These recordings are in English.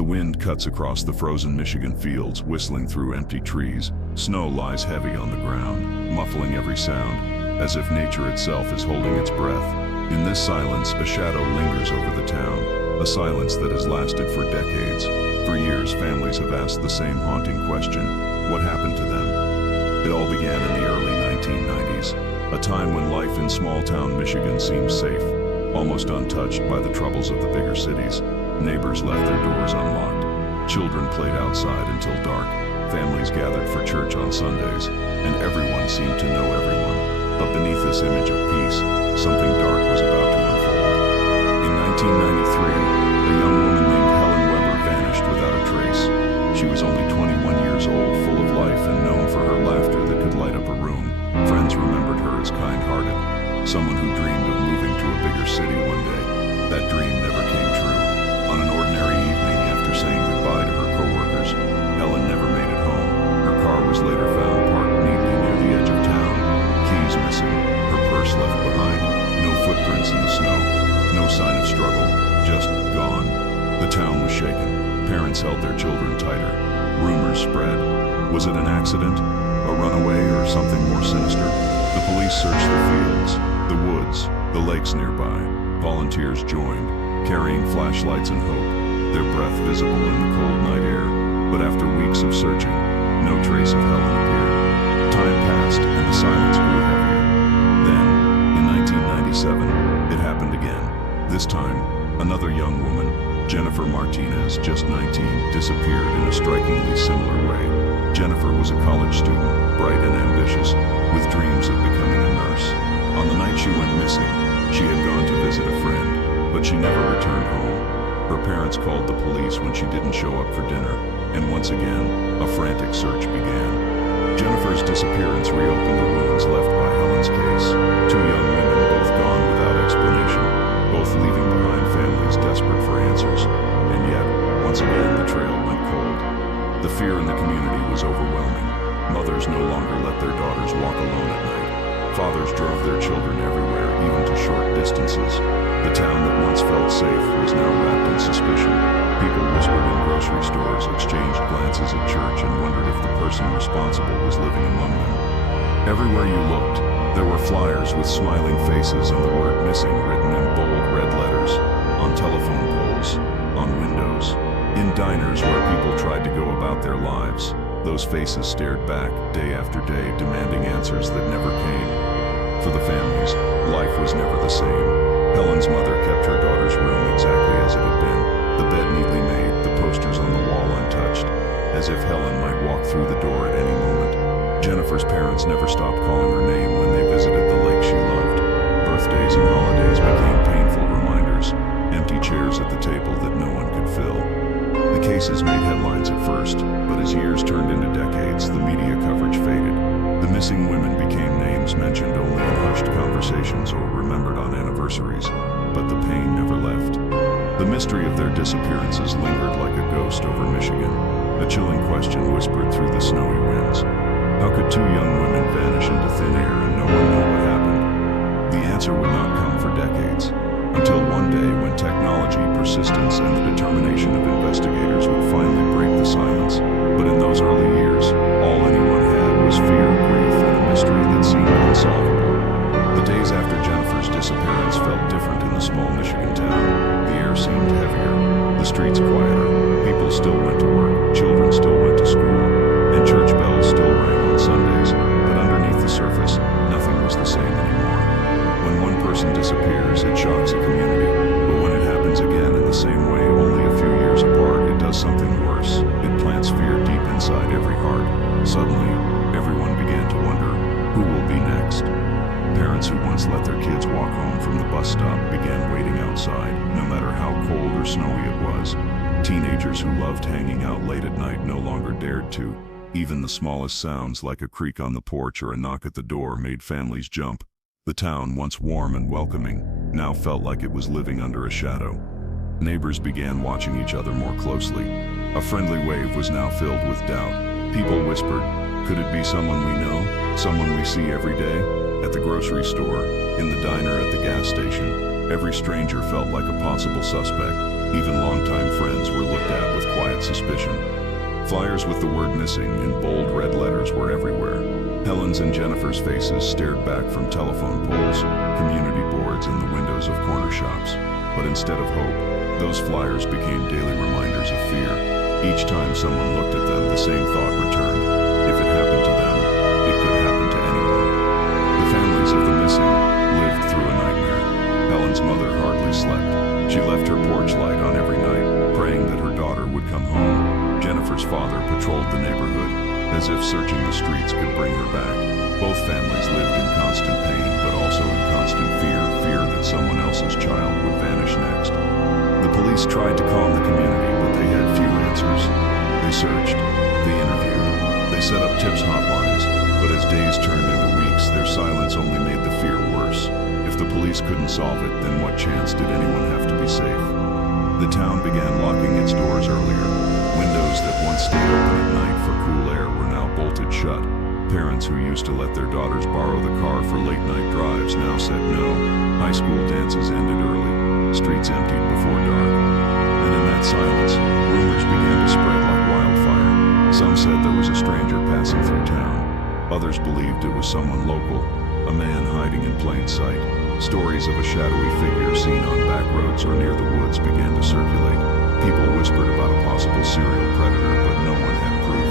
The wind cuts across the frozen Michigan fields, whistling through empty trees. Snow lies heavy on the ground, muffling every sound, as if nature itself is holding its breath. In this silence, a shadow lingers over the town, a silence that has lasted for decades. For years, families have asked the same haunting question: what happened to them? It all began in the early 1990s, a time when life in small-town Michigan seemed safe, almost untouched by the troubles of the bigger cities. Neighbors left their doors unlocked. Children played outside until dark. Families gathered for church on Sundays, and everyone seemed to know everyone. But beneath this image of peace, something dark was about to unfold. In 1993, a young woman named Helen Weber vanished without a trace. She was only 21 years old, full of life and known for her laughter that could light up a room. Friends remembered her as kind-hearted, someone who dreamed of moving to a bigger city one day. That dream never came true. On an ordinary evening, after saying goodbye to her co-workers, Helen never made it home. Her car was later found parked neatly near the edge of town. Keys missing, her purse left behind, no footprints in the snow, no sign of struggle, just gone. The town was shaken. Parents held their children tighter. Rumors spread. Was it an accident, a runaway, or something more sinister? The police searched the fields, the woods, the lakes nearby. Volunteers joined, carrying flashlights and hope, their breath visible in the cold night air. But after weeks of searching, no trace of Helen appeared. Time passed, and the silence grew heavier. Then, in 1997, it happened again. This time, another young woman, Jennifer Martinez, just 19, disappeared in a strikingly similar way. Jennifer was a college student, bright and ambitious, with dreams of becoming a nurse. On the night she went missing, she had gone to visit a friend, but she never returned home. Her parents called the police when she didn't show up for dinner, and once again, a frantic search began. Jennifer's disappearance reopened the wounds left by Helen's case. Two young women, both gone without explanation, both leaving behind families desperate for answers. And yet, once again, the trail went cold. The fear in the community was overwhelming. Mothers no longer let their daughters walk alone at night. Fathers drove their children everywhere, even to short distances. The town that once felt safe was now wrapped in suspicion. People whispered in grocery stores, exchanged glances at church, and wondered if the person responsible was living among them. Everywhere you looked, there were flyers with smiling faces and the word missing written in bold red letters, on telephone poles, on windows, in diners where people tried to go about their lives. Those faces stared back, day after day, demanding answers that never came. For the families, life was never the same. Helen's mother kept her daughter's room exactly as it had been, the bed neatly made, the posters on the wall untouched, as if Helen might walk through the door at any moment. Jennifer's parents never stopped calling her name when they visited the lake she loved. Birthdays and holidays became painful reminders, empty chairs at the table that no one could fill. The cases made headlines at first, but as years turned into decades, the media coverage faded. The missing women became names mentioned only in hushed conversations or remembered on anniversaries, but the pain never left. The mystery of their disappearances lingered like a ghost over Michigan, a chilling question whispered through the snowy winds. How could two young women vanish into thin air and no one know what happened? The answer would not come for decades, until one day when technology, persistence, and the determination of investigators would finally break the silence. But in those early years, all anyone had was fear, grief, and a mystery that seemed unsolvable. The days after Jennifer's disappearance felt different in the small Michigan town. The air seemed heavier, the streets quieter, people still went to work, children still went to school, and church bells still rang on Sundays, but underneath the surface, nothing was the same anymore. When one person disappears, it shocks a community, but when it happens again in the same way, only a few years apart, it does something worse. It plants fear deep inside every heart. Suddenly, everyone began to wonder, who will be next? Parents who once let their kids walk home from the bus stop began waiting outside, no matter how cold or snowy it was. Teenagers who loved hanging out late at night no longer dared to. Even the smallest sounds, like a creak on the porch or a knock at the door, made families jump. The town, once warm and welcoming, now felt like it was living under a shadow. Neighbors began watching each other more closely. A friendly wave was now filled with doubt. People whispered, could it be someone we know, someone we see every day? At the grocery store, in the diner, at the gas station, every stranger felt like a possible suspect. Even longtime friends were looked at with suspicion. Flyers with the word missing in bold red letters were everywhere. Helen's and Jennifer's faces stared back from telephone poles, community boards, and the windows of corner shops. But instead of hope, those flyers became daily reminders of fear. Each time someone looked at them, the same thought returned. If it happened to them, it could happen to anyone. The families of the missing lived through a nightmare. Helen's mother hardly slept. She left her porch light on every night, praying that her daughter would come home. Jennifer's father patrolled the neighborhood, as if searching the streets could bring her back. Both families lived in constant pain, but also in constant fear that someone else's child would vanish next. The police tried to calm the community, but they had few answers. They searched, they interviewed, they set up tips hotlines, but as days turned into weeks, their silence only made the fear worse. If the police couldn't solve it, then what chance did anyone have to be safe? The town began locking its doors earlier. Windows that once stayed open at night for cool air were now bolted shut. Parents who used to let their daughters borrow the car for late-night drives now said no. High school dances ended early, streets emptied before dark. And in that silence, rumors began to spread like wildfire. Some said there was a stranger passing through town. Others believed it was someone local, a man hiding in plain sight. Stories of a shadowy figure seen on back roads or near the woods began to circulate. People whispered about a possible serial predator, but no one had proof.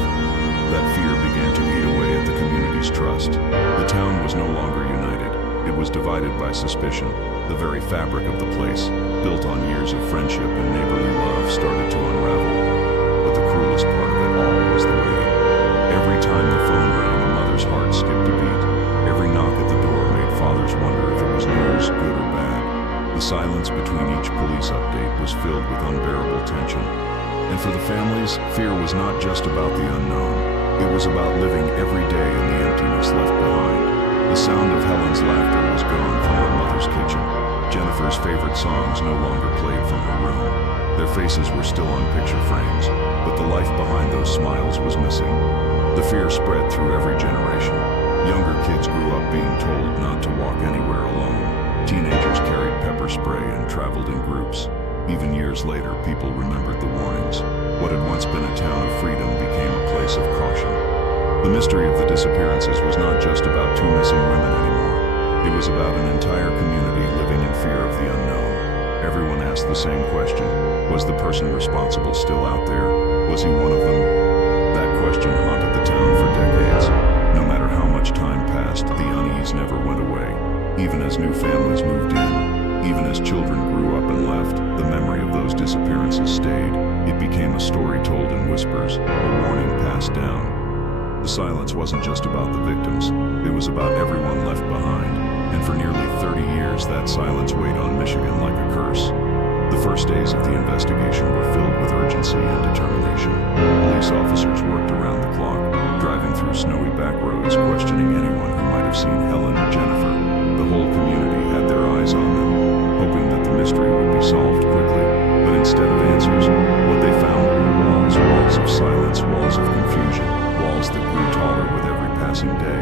That fear began to eat away at the community's trust. The town was no longer united. It was divided by suspicion. The very fabric of the place, built on years of friendship and neighborly love, started to unravel. But the cruelest part of it all was the waiting. Every time the phone rang, a mother's heart skipped a beat. Every knock at the door made fathers wonder if it was news, good or bad. The silence between each police update was filled with unbearable tension. And for the families, fear was not just about the unknown. It was about living every day in the emptiness left behind. The sound of Helen's laughter was gone from her mother's kitchen. Jennifer's favorite songs no longer played from her room. Their faces were still on picture frames, but the life behind those smiles was missing. The fear spread through every generation. Younger kids grew up being told not to walk anywhere alone. Teenagers carried pepper spray and traveled in groups. Even years later, people remembered the warnings. What had once been a town of freedom became a place of caution. The mystery of the disappearances was not just about two missing women anymore. It was about an entire community living in fear of the unknown. Everyone asked the same question. Was the person responsible still out there? Was he one of them? That question haunted the town for decades. No matter how much time passed, the unease never went away. Even as new families moved in, even as children grew up and left, the memory of those disappearances stayed. It became a story told in whispers, a warning passed down. The silence wasn't just about the victims, it was about everyone left behind. And for nearly 30 years, that silence weighed on Michigan like a curse. The first days of the investigation were filled with urgency and determination. Police officers worked around the clock, driving through snowy back roads, questioning anyone who might have seen Helen or Jennifer. The whole community had their eyes on them, hoping that the mystery would be solved quickly. But instead of answers, what they found were walls of silence, walls of confusion, walls that grew taller with every passing day.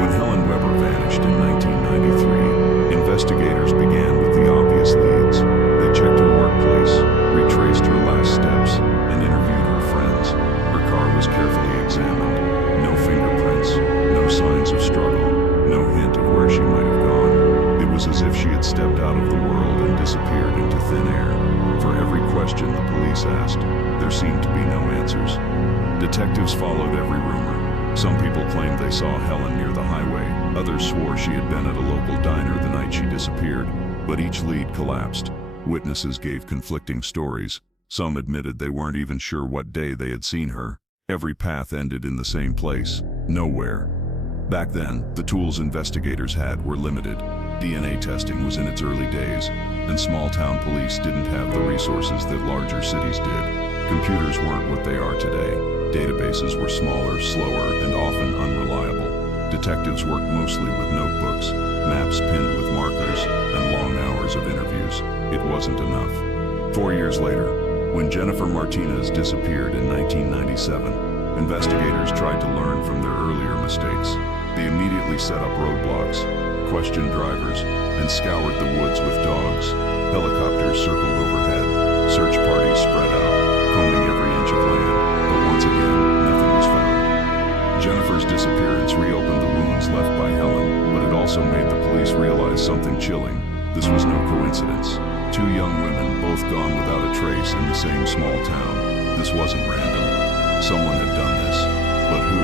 When Helen Weber vanished in 1993, investigators began with the obvious leads. They checked her workplace, retraced her last steps, and interviewed her friends. Her car was carefully examined. No fingerprints, no signs of struggle, no hint of where she might have gone. It was as if she had stepped out of the world and disappeared into thin air. For every question the police asked, there seemed to be no answers. Detectives followed every rumor. Some people claimed they saw Helen near the highway. Others swore she had been at a local diner the night she disappeared. But each lead collapsed. Witnesses gave conflicting stories. Some admitted they weren't even sure what day they had seen her. Every path ended in the same place, nowhere. Back then, the tools investigators had were limited. DNA testing was in its early days, and small-town police didn't have the resources that larger cities did. Computers weren't what they are today. Databases were smaller, slower, and often unreliable. Detectives worked mostly with notebooks, maps pinned with markers, and long hours of interviews. It wasn't enough. 4 years later, when Jennifer Martinez disappeared in 1997, investigators tried to learn from their earlier mistakes. They immediately set up roadblocks, questioned drivers, and scoured the woods with dogs. Helicopters circled overhead, search parties spread out, combing every inch of also made the police realize something chilling. This was no coincidence. Two young women, both gone without a trace in the same small town. This wasn't random. Someone had done this. But who?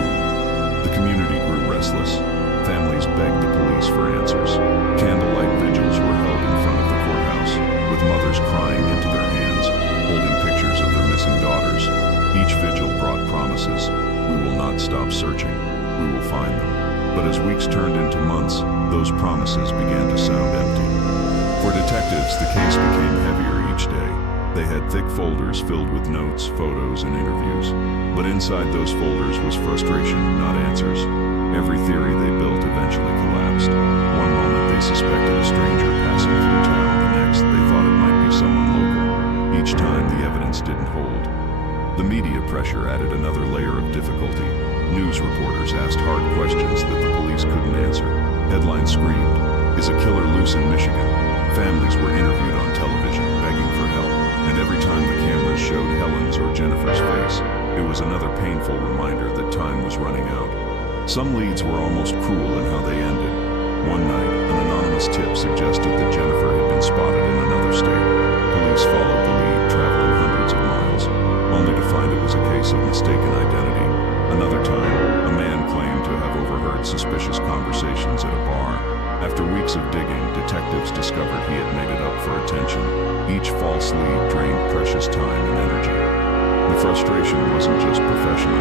The community grew restless. Families begged the police for answers. Candlelight vigils were held in front of the courthouse, with mothers crying into their hands, holding pictures of their missing daughters. Each vigil brought promises. We will not stop searching. We will find them. But as weeks turned into months, those promises began to sound empty. For detectives, the case became heavier each day. They had thick folders filled with notes, photos, and interviews. But inside those folders was frustration, not answers. Every theory they built eventually collapsed. One moment they suspected a stranger passing through town, the next they thought it might be someone local. Each time the evidence didn't hold. The media pressure added another layer of difficulty. News reporters asked hard questions that the police couldn't answer. Headlines screamed, "Is a killer loose in Michigan?" Families were interviewed on television, begging for help. And every time the cameras showed Helen's or Jennifer's face, it was another painful reminder that time was running out. Some leads were almost cruel in how they ended. One night, an anonymous tip suggested that Jennifer had been spotted in another state. Police followed the lead, traveling hundreds of miles, only to find it was a case of mistaken identity. Another time, a man claimed to have overheard suspicious conversations at a bar. After weeks of digging, detectives discovered he had made it up for attention. Each false lead drained precious time and energy. The frustration wasn't just professional,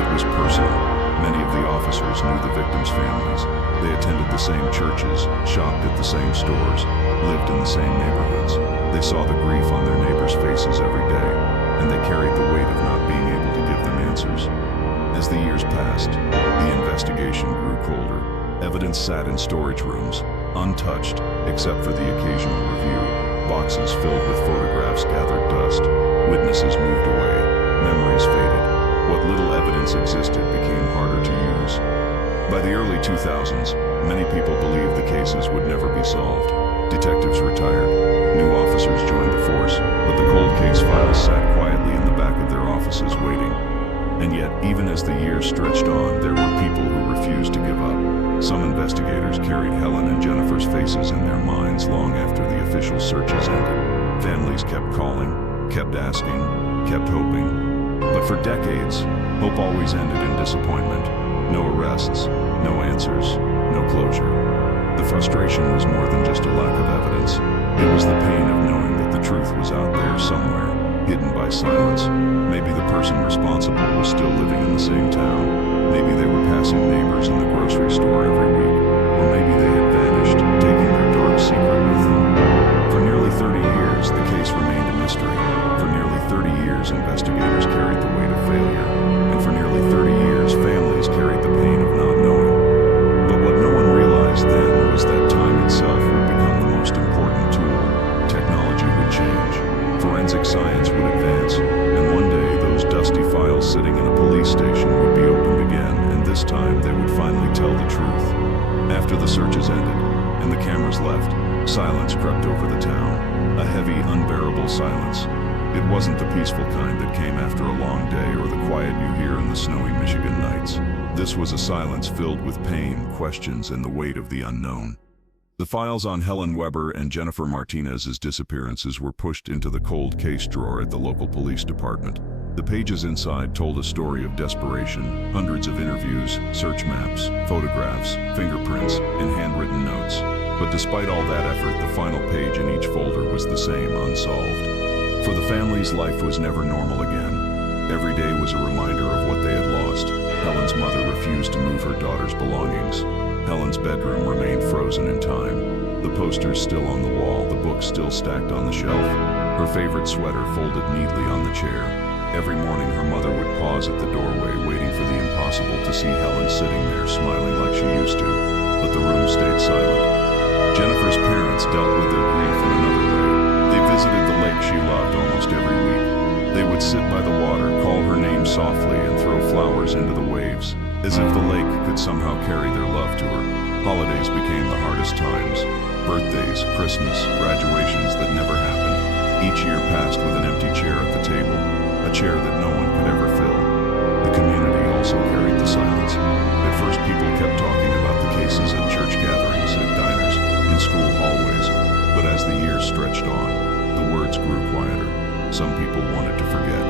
it was personal. Many of the officers knew the victims' families. They attended the same churches, shopped at the same stores, lived in the same neighborhoods. They saw the grief on their neighbors' faces every day, and they carried the weight of not being able to give them answers. As the years passed, the investigation grew colder. Evidence sat in storage rooms, untouched except for the occasional review. Boxes filled with photographs gathered dust. Witnesses moved away. Memories faded. What little evidence existed became harder to use. By the early 2000s, many people believed the cases would never be solved. Detectives retired. New officers joined the force, but the cold case files sat quietly in the back of their offices waiting. And yet, even as the years stretched on, there were people who refused to give up. Some investigators carried Helen and Jennifer's faces in their minds long after the official searches ended. Families kept calling, kept asking, kept hoping. But for decades, hope always ended in disappointment. No arrests, no answers, no closure. The frustration was more than just a lack of evidence. It was the pain of knowing that the truth was out there somewhere, hidden by silence. Maybe the person responsible was still living in the same town. Maybe they were passing neighbors in the grocery store every week. Or maybe they had vanished, taking their dark secret with them. For nearly 30 years, the case remained a mystery. For nearly 30 years, investigators carried the weight of failure. And for nearly 30 years, families carried the pain of not knowing. But what no one realized then was that time itself would become the most important tool. Technology would change. Forensic science would advance. And one day, those dusty files sitting in a police station would be opened again, and this time they would finally tell the truth. After the searches ended, and the cameras left, silence crept over the town. A heavy, unbearable silence. It wasn't the peaceful kind that came after a long day or the quiet you hear in the snowy Michigan nights. This was a silence filled with pain, questions, and the weight of the unknown. The files on Helen Weber and Jennifer Martinez's disappearances were pushed into the cold case drawer at the local police department. The pages inside told a story of desperation, hundreds of interviews, search maps, photographs, fingerprints, and handwritten notes. But despite all that effort, the final page in each folder was the same, unsolved. For the families, life was never normal again. Every day was a reminder of what they had lost. Helen's mother refused to move her daughter's belongings. Helen's bedroom remained frozen in time. The posters still on the wall, the books still stacked on the shelf. Her favorite sweater folded neatly on the chair. Every morning her mother would pause at the doorway, waiting for the impossible, to see Helen sitting there smiling like she used to. But the room stayed silent. Jennifer's parents dealt with their grief in another way. They visited the lake she loved almost every week. They would sit by the water, call her name softly, and throw flowers into the waves, as if the lake could somehow carry their love to her. Holidays became the hardest times. Birthdays, Christmas, graduations that never happened. Each year passed with an empty chair at the table, a chair that no one could ever fill. The community also carried the silence. At first, people kept talking about the cases at church gatherings, in school hallways. But as the years stretched on, the words grew quieter. Some people wanted to forget.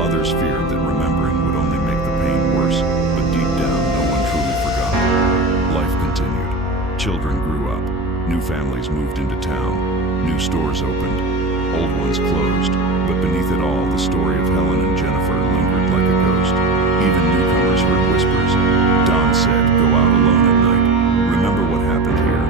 Others feared that remembering would only make the pain worse, but deep down, no one truly forgot. Life continued. Children grew up. New families moved into town. New stores opened. Old ones closed. But beneath it all, the story of Helen and Jennifer lingered like a ghost. Even newcomers heard whispers. Don said, "Go out alone at night. Remember what happened here."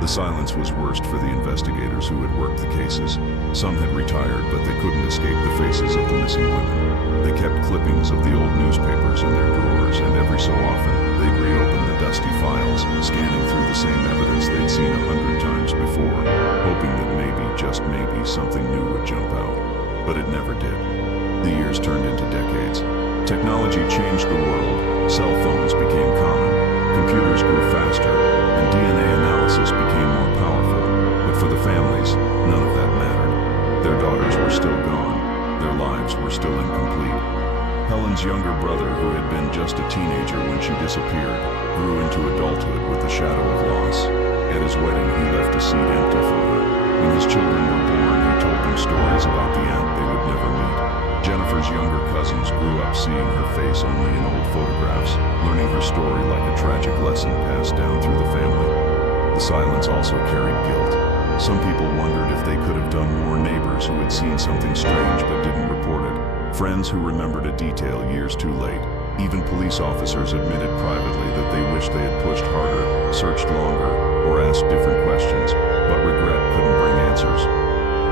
The silence was worst for the investigators who had worked the cases. Some had retired, but they couldn't escape the faces of the missing women. They kept clippings of the old newspapers in their drawers, and every so often, they'd reopen the dusty files, scanning through the same evidence they'd seen 100 times before, hoping that maybe, just maybe, something new would jump out. But it never did. The years turned into decades. Technology changed the world. Cell phones became common. Computers grew faster, and DNA analysis became more powerful. But for the families, none of that mattered. Their daughters were still gone. Their lives were still incomplete. Helen's younger brother, who had been just a teenager when she disappeared, grew into adulthood with the shadow of loss. At his wedding, he left a seat empty for her. When his children were born, he told them stories about the aunt they would never meet. Jennifer's younger cousins grew up seeing her face only in old photographs, learning her story like a tragic lesson passed down through the family. The silence also carried guilt. Some people wondered if they could have done more. Neighbors who had seen something strange but didn't report it. Friends who remembered a detail years too late. Even police officers admitted privately that they wished they had pushed harder, searched longer, or asked different questions, but regret couldn't bring answers.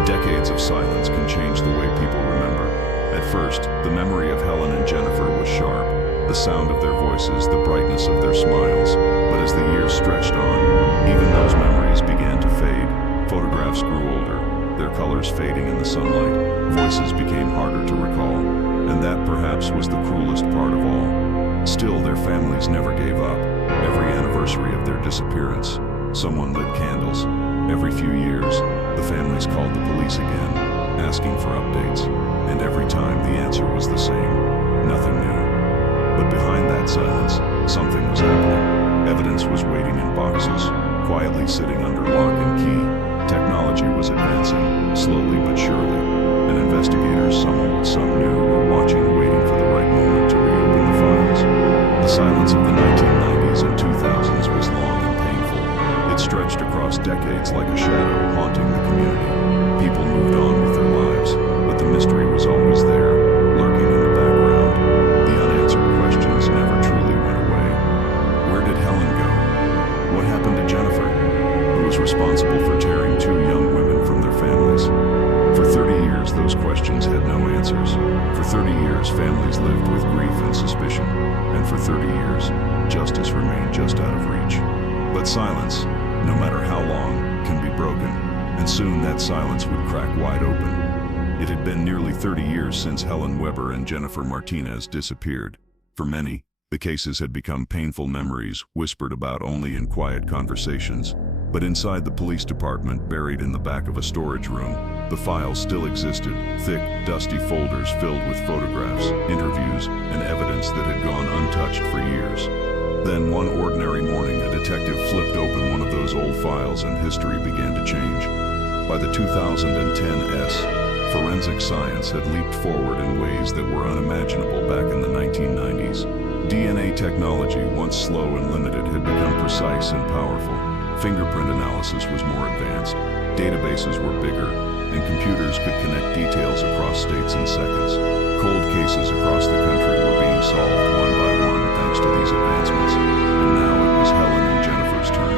Decades of silence can change the way people remember. At first, the memory of Helen and Jennifer was sharp, the sound of their voices, the brightness of their smiles. But as the years stretched on, even those memories began to fade. Photographs grew older, their colors fading in the sunlight. Voices became harder to recall, and that perhaps was the cruelest part of all. Still, their families never gave up. Every anniversary of their disappearance, someone lit candles. Every few years, the families called the police again, asking for updates. And every time the answer was the same: nothing new. But behind that silence, something was happening. Evidence was waiting in boxes, quietly sitting under lock and key. Technology was advancing, slowly but surely, and investigators, some old, some new, were watching, waiting for the right moment to reopen the files. The silence of the 1990s and 2000s was long and painful. It stretched across decades like a shadow haunting the community. People moved on with their lives, but the mystery was always there, lurking in the background. The unanswered questions never truly went away. Where did Helen go? What happened to Jennifer? Who was responsible for tearing two young women from their families? For 30 years, those questions had no answers. For 30 years, families lived with grief and suspicion. And for 30 years, justice remained just out of reach. But silence, no matter how long, can be broken. And soon that silence would crack wide open. It had been nearly 30 years since Helen Weber and Jennifer Martinez disappeared. For many, the cases had become painful memories, whispered about only in quiet conversations. But inside the police department, buried in the back of a storage room, the files still existed, thick, dusty folders filled with photographs, interviews, and evidence that had gone untouched for years. Then one ordinary morning, a detective flipped open one of those old files and history began to change. By the 2010s, forensic science had leaped forward in ways that were unimaginable back in the 1990s. DNA technology, once slow and limited, had become precise and powerful. Fingerprint analysis was more advanced, databases were bigger, and computers could connect details across states in seconds. Cold cases across the country were being solved one by one thanks to these advancements, and now it was Helen and Jennifer's turn.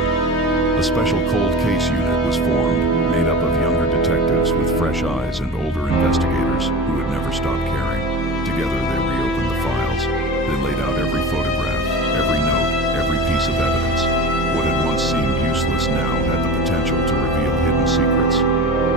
A special cold case unit was formed, made up of younger detectives with fresh eyes and older investigators who had never stopped caring. Together they reopened the files. They laid out every photograph, every note, every piece of evidence. What had once seemed useless now had the potential to reveal hidden secrets.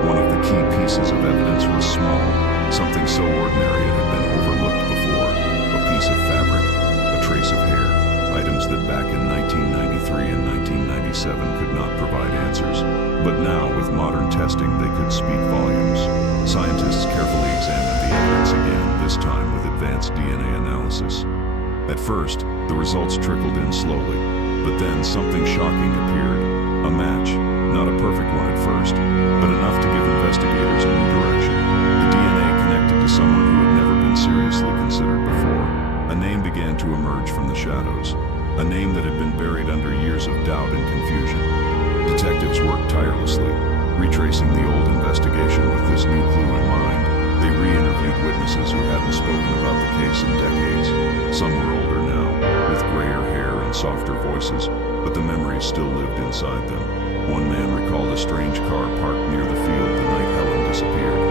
One of the key pieces of evidence was small, something so ordinary it had been overlooked before. A piece of fabric, a trace of hair, items that back in 1993 and 1997 could not provide answers. But now, with modern testing, they could speak volumes. Scientists carefully examined the evidence again, this time with advanced DNA analysis. At first, the results trickled in slowly, but then something shocking appeared. A match. Not a perfect one at first, but enough to give investigators a new direction. The DNA connected to someone who had never been seriously considered before. A name began to emerge from the shadows, a name that had been buried under years of doubt and confusion. Detectives worked tirelessly, retracing the old investigation with this new clue in mind. They re-interviewed witnesses who hadn't spoken about the case in decades. Some were older now, with grayer hair and softer voices, but the memories still lived inside them. One man recalled a strange car parked near the field the night Helen disappeared.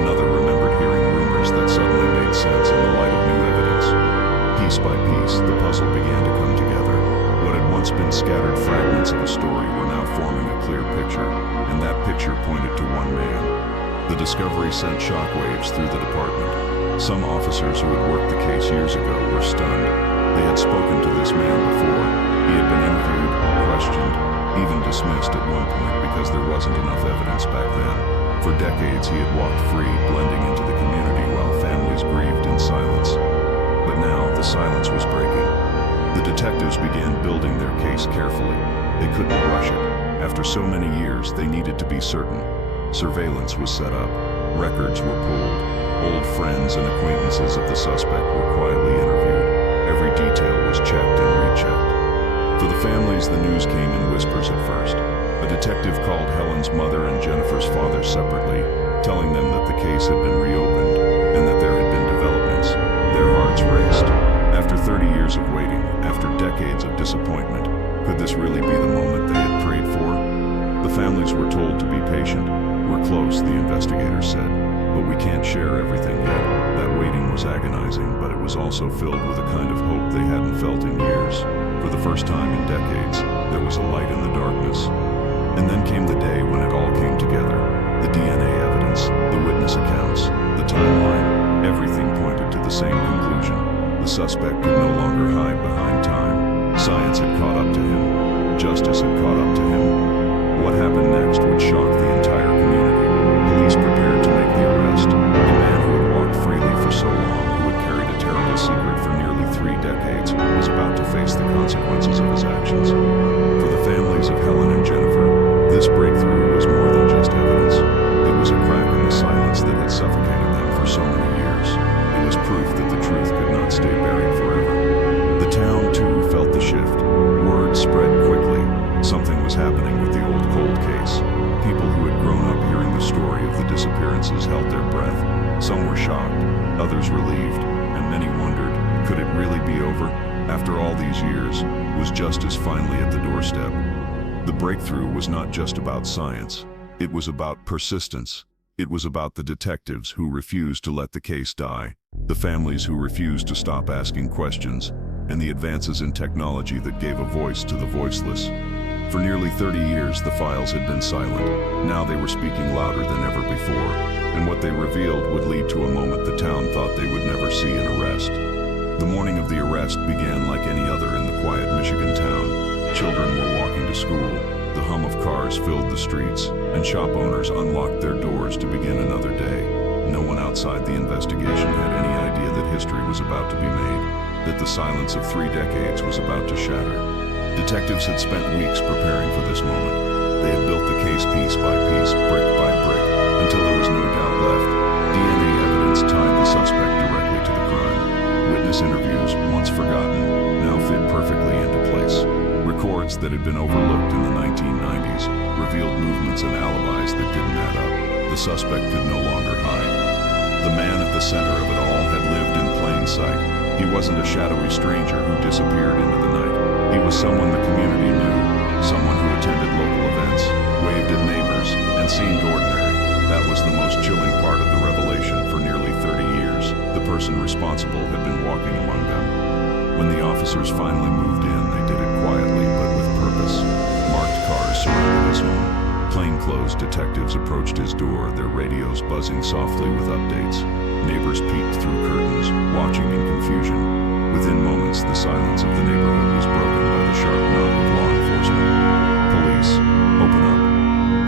Another remembered hearing rumors that suddenly made sense in the light of new evidence. Piece by piece, the puzzle began to come together. What had once been scattered fragments of a story were now forming a clear picture, and that picture pointed to one man. The discovery sent shockwaves through the department. Some officers who had worked the case years ago were stunned. They had spoken to this man before. He had been interviewed, questioned, even dismissed at one point because there wasn't enough evidence back then. For decades he had walked free, blending into the community while families grieved in silence. But now the silence was breaking. The detectives began building their case carefully. They couldn't rush it. After so many years, they needed to be certain. Surveillance was set up. Records were pulled. Old friends and acquaintances of the suspect were quietly interviewed. Every detail was checked and rechecked. For the families, the news came in whispers at first. A detective called Helen's mother and Jennifer's father separately, telling them that the case had been reopened and that there had been developments. Their hearts raced. After 30 years of waiting, after decades of disappointment, could this really be the moment they had prayed for? The families were told to be patient. We're close, the investigators said, but we can't share everything yet. That waiting was agonizing, but it was also filled with a kind of hope they hadn't felt in years. For the first time in decades, there was a light in the darkness. And then came the day when it all came together. The DNA evidence, the witness accounts, the timeline, everything pointed to the same conclusion. The suspect could no longer hide behind time. Science had caught up to him. Justice had caught up to him. What happened next would shock the entire community. Police prepared to make the arrest. The man who had walked freely for so long, who had carried a terrible secret for nearly 3 decades, was about to face the consequences of his actions. For the families of Helen and Jennifer, this breakthrough was more than just evidence. It was a crack in the silence that had suffocated them for so many years. It was proof that the truth could not stay buried forever. The town, too, felt the shift. Word spread quickly. Something was happening with the old cold case. People who had grown up hearing the story of the disappearances held their breath. Some were shocked, others relieved, and many wondered, could it really be over? After all these years, was justice finally at the doorstep? The breakthrough was not just about science. It was about persistence. It was about the detectives who refused to let the case die, the families who refused to stop asking questions, and the advances in technology that gave a voice to the voiceless. For nearly 30 years, the files had been silent. Now they were speaking louder than ever before, and what they revealed would lead to a moment the town thought they would never see an arrest. The morning of the arrest began like any other in the quiet Michigan town. Children were walking to school. The hum of cars filled the streets, and shop owners unlocked their doors to begin another day. No one outside the investigation had any idea that history was about to be made, that the silence of 3 decades was about to shatter. Detectives had spent weeks preparing for this moment. They had built the case piece by piece, brick by brick, until there was no doubt left. DNA evidence tied the suspect directly to the crime. Witness interviews, once forgotten, now fit perfectly into place. Records that had been overlooked in the 1990s revealed movements and alibis that didn't add up. The suspect could no longer hide. The man at the center of it all had lived in plain sight. He wasn't a shadowy stranger who disappeared into the night. He was someone the community knew, someone who attended local events, waved at neighbors, and seemed ordinary. That was the most chilling part of the revelation. For nearly 30 years, the person responsible had been walking among them. When the officers finally moved in, they did it quietly but with purpose. Marked cars surrounded his home. Plainclothes detectives approached his door, their radios buzzing softly with updates. Neighbors peeked through curtains, watching in confusion. Within moments, the silence of the neighborhood was broken by the sharp knock of law enforcement. Police, open up.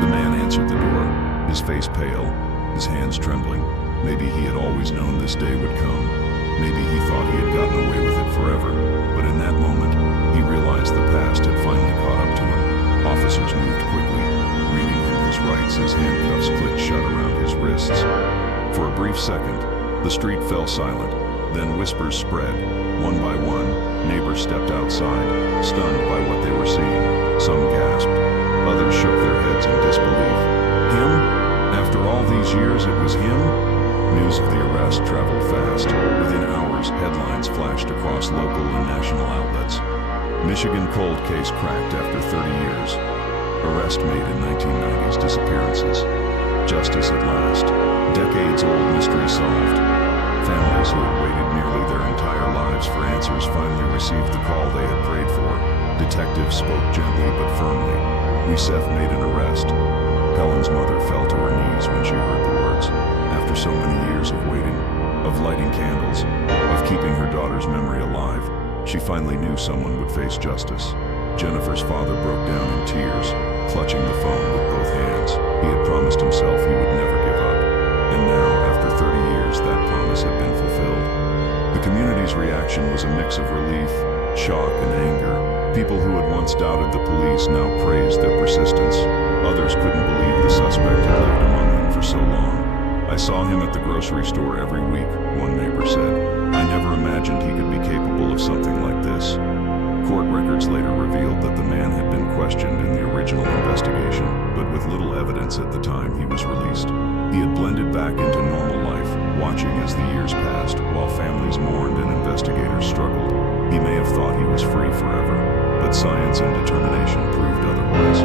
The man answered the door, his face pale, his hands trembling. Maybe he had always known this day would come. Maybe he thought he had gotten away with it forever. But in that moment, he realized the past had finally caught up to him. Officers moved quickly. rights as handcuffs clicked shut around his wrists. For a brief second, the street fell silent. Then whispers spread. One by one, neighbors stepped outside, stunned by what they were seeing. Some gasped. Others shook their heads in disbelief. Him? After all these years, it was him? News of the arrest traveled fast. Within hours, headlines flashed across local and national outlets. Michigan cold case cracked after 30 years. Arrest made in 1990s disappearances. Justice at last. Decades-old mystery solved. Families who had waited nearly their entire lives for answers finally received the call they had prayed for. Detectives spoke gently but firmly. We, Seth, made an arrest. Helen's mother fell to her knees when she heard the words. After so many years of waiting, of lighting candles, of keeping her daughter's memory alive, she finally knew someone would face justice. Jennifer's father broke down in tears, clutching the phone with both hands. He had promised himself he would never give up. And now, after 30 years, that promise had been fulfilled. The community's reaction was a mix of relief, shock, and anger. People who had once doubted the police now praised their persistence. Others couldn't believe the suspect had lived among them for so long. I saw him at the grocery store every week, one neighbor said. I never imagined he could be capable of something like this. Court records later revealed that the man had been questioned in the original investigation, but with little evidence at the time he was released. He had blended back into normal life, watching as the years passed, while families mourned and investigators struggled. He may have thought he was free forever, but science and determination proved otherwise.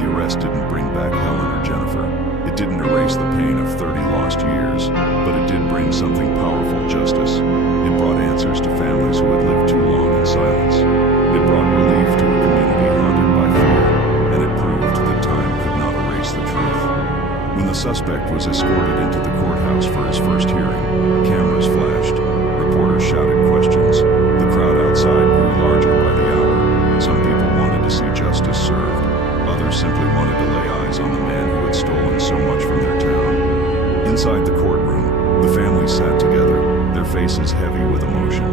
The arrest didn't bring back Helen or Jennifer. It didn't erase the pain of 30 lost years, but it did bring something powerful: justice. It brought answers to families who had lived too long in silence. It brought relief to a community haunted by fear, and it proved that time could not erase the truth. When the suspect was escorted into the courthouse for his first hearing, cameras flashed, reporters shouted questions. The crowd outside grew larger by the hour. Some people wanted to see justice served. Others simply wanted to lay eyes on the man who had stolen so much from their town. Inside the courtroom, the family sat together, their faces heavy with emotion.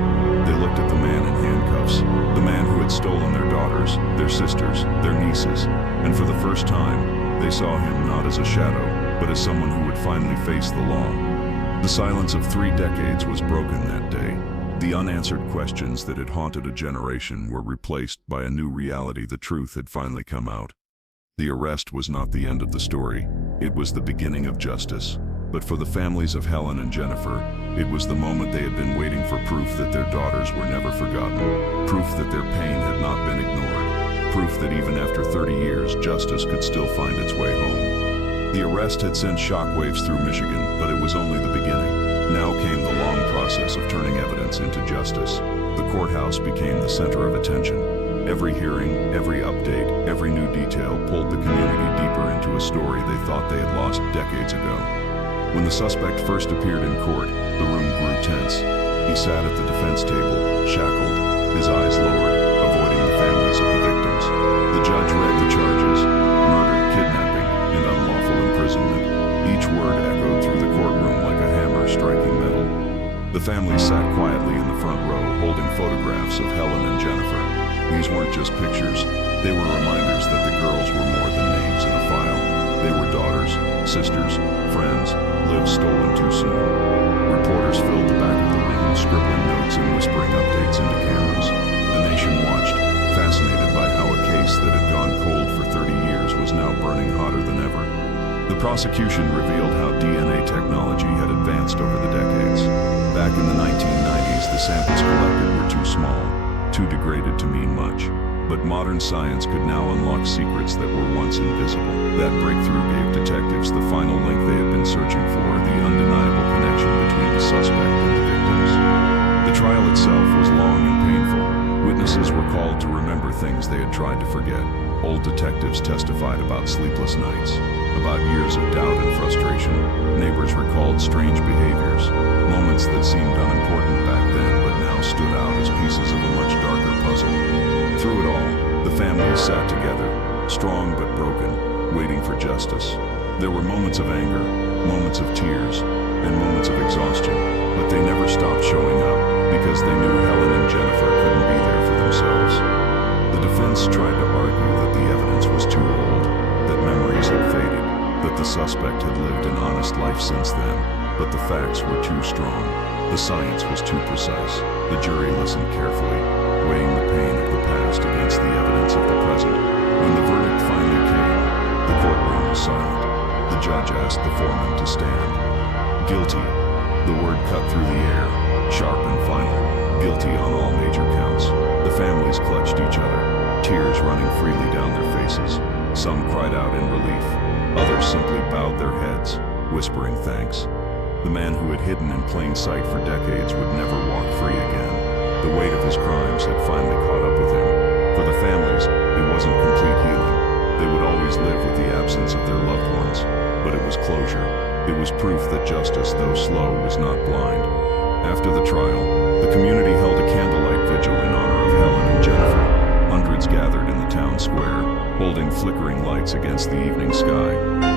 They looked at the man in handcuffs, the man who had stolen their daughters, their sisters, their nieces, and for the first time, they saw him not as a shadow, but as someone who would finally face the law. The silence of 3 decades was broken that day. The unanswered questions that had haunted a generation were replaced by a new reality. The truth had finally come out. The arrest was not the end of the story. It was the beginning of justice. But for the families of Helen and Jennifer, it was the moment they had been waiting for: proof that their daughters were never forgotten, proof that their pain had not been ignored, proof that even after 30 years, justice could still find its way home. The arrest had sent shockwaves through Michigan, but it was only the beginning. Now came the long process of turning evidence into justice. The courthouse became the center of attention. Every hearing, every update, every new detail pulled the community deeper into a story they thought they had lost decades ago. When the suspect first appeared in court, the room grew tense. He sat at the defense table, shackled, his eyes lowered, avoiding the families of the victims. The judge read the charges: murder, kidnapping, and unlawful imprisonment. Each word echoed through the courtroom like a hammer striking metal. The families sat quietly in the front row, holding photographs of Helen and Jennifer. These weren't just pictures, they were reminders that the girls were more than names in a file. They were daughters, sisters, friends, lives stolen too soon. Reporters filled the back of the room, scribbling notes and whispering updates into cameras. The nation watched, fascinated by how a case that had gone cold for 30 years was now burning hotter than ever. The prosecution revealed how DNA technology had advanced over the decades. Back in the 1990s, the samples collected were too small, too degraded to mean much. But modern science could now unlock secrets that were once invisible. That breakthrough gave detectives the final link they had been searching for: the undeniable connection between the suspect and the victims. The trial itself was long and painful. Witnesses were called to remember things they had tried to forget. Old detectives testified about sleepless nights, about years of doubt and frustration. Neighbors recalled strange behaviors, moments that seemed unimportant back then but now stood out as pieces of a much darker puzzle. Through it all, the families sat together, strong but broken, waiting for justice. There were moments of anger, moments of tears, and moments of exhaustion, but they never stopped showing up because they knew Helen and Jennifer couldn't be there for themselves. The defense tried to argue that the evidence was too old, that memories had faded. the suspect had lived an honest life since then, but the facts were too strong. The science was too precise. The jury listened carefully, weighing the pain of the past against the evidence of the present. When the verdict finally came, the courtroom was silent. The judge asked the foreman to stand. Guilty. The word cut through the air, sharp and final. Guilty on all major counts. The families clutched each other, tears running freely down their faces. Some cried out in relief. Others simply bowed their heads, whispering thanks. The man who had hidden in plain sight for decades would never walk free again. The weight of his crimes had finally caught up with him. For the families, it wasn't complete healing. They would always live with the absence of their loved ones. But it was closure. It was proof that justice, though slow, was not blind. After the trial, the community held a candlelight vigil in honor of Helen and Jennifer. Hundreds gathered in the town square, holding flickering lights against the evening sky.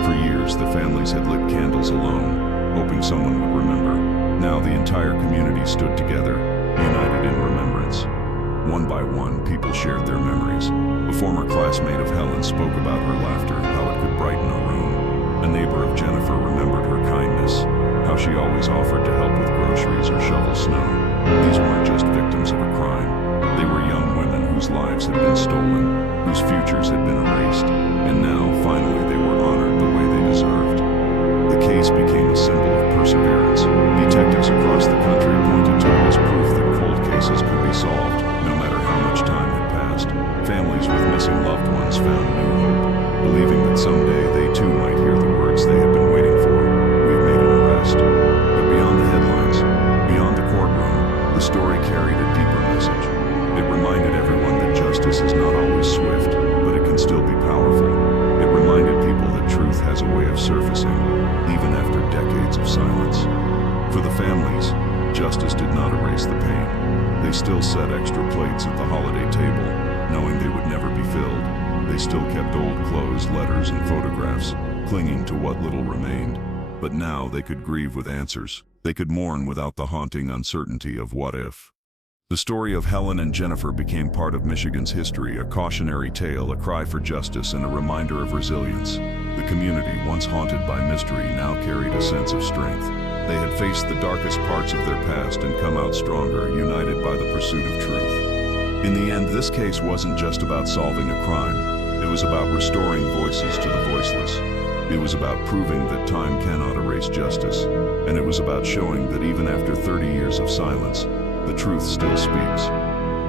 For years, the families had lit candles alone, hoping someone would remember. Now the entire community stood together, united in remembrance. One by one, people shared their memories. A former classmate of Helen spoke about her laughter, how it could brighten a room. A neighbor of Jennifer remembered her kindness, how she always offered to help with groceries or shovel snow. These weren't just victims of a crime. They were young women whose lives had been stolen, whose futures had been erased, and now, finally, they were honored the way they deserved. The case became a symbol of perseverance. Detectives across the country pointed to it as proof that cold cases could be solved, no matter how much time had passed. Families with missing loved ones found new hope, believing that someday they too might hear the words they had been waiting for. We've made an arrest. But beyond the headlines, beyond the courtroom, the story carried a deeper message. It reminded everyone that justice is not always swift, but it can still be powerful. It reminded people that truth has a way of surfacing, even after decades of silence. For the families, justice did not erase the pain. They still set extra plates at the holiday table, knowing they would never be filled. They still kept old clothes, letters, and photographs, clinging to what little remained. But now they could grieve with answers. They could mourn without the haunting uncertainty of what if. The story of Helen and Jennifer became part of Michigan's history, a cautionary tale, a cry for justice, and a reminder of resilience. The community, once haunted by mystery, now carried a sense of strength. They had faced the darkest parts of their past and come out stronger, united by the pursuit of truth. In the end, this case wasn't just about solving a crime. It was about restoring voices to the voiceless. It was about proving that time cannot erase justice. And it was about showing that even after 30 years of silence, the truth still speaks.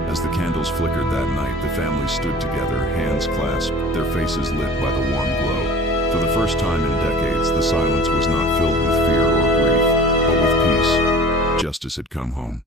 As the candles flickered that night, the family stood together, hands clasped, their faces lit by the warm glow. For the first time in decades, the silence was not filled with fear or grief, but with peace. Justice had come home.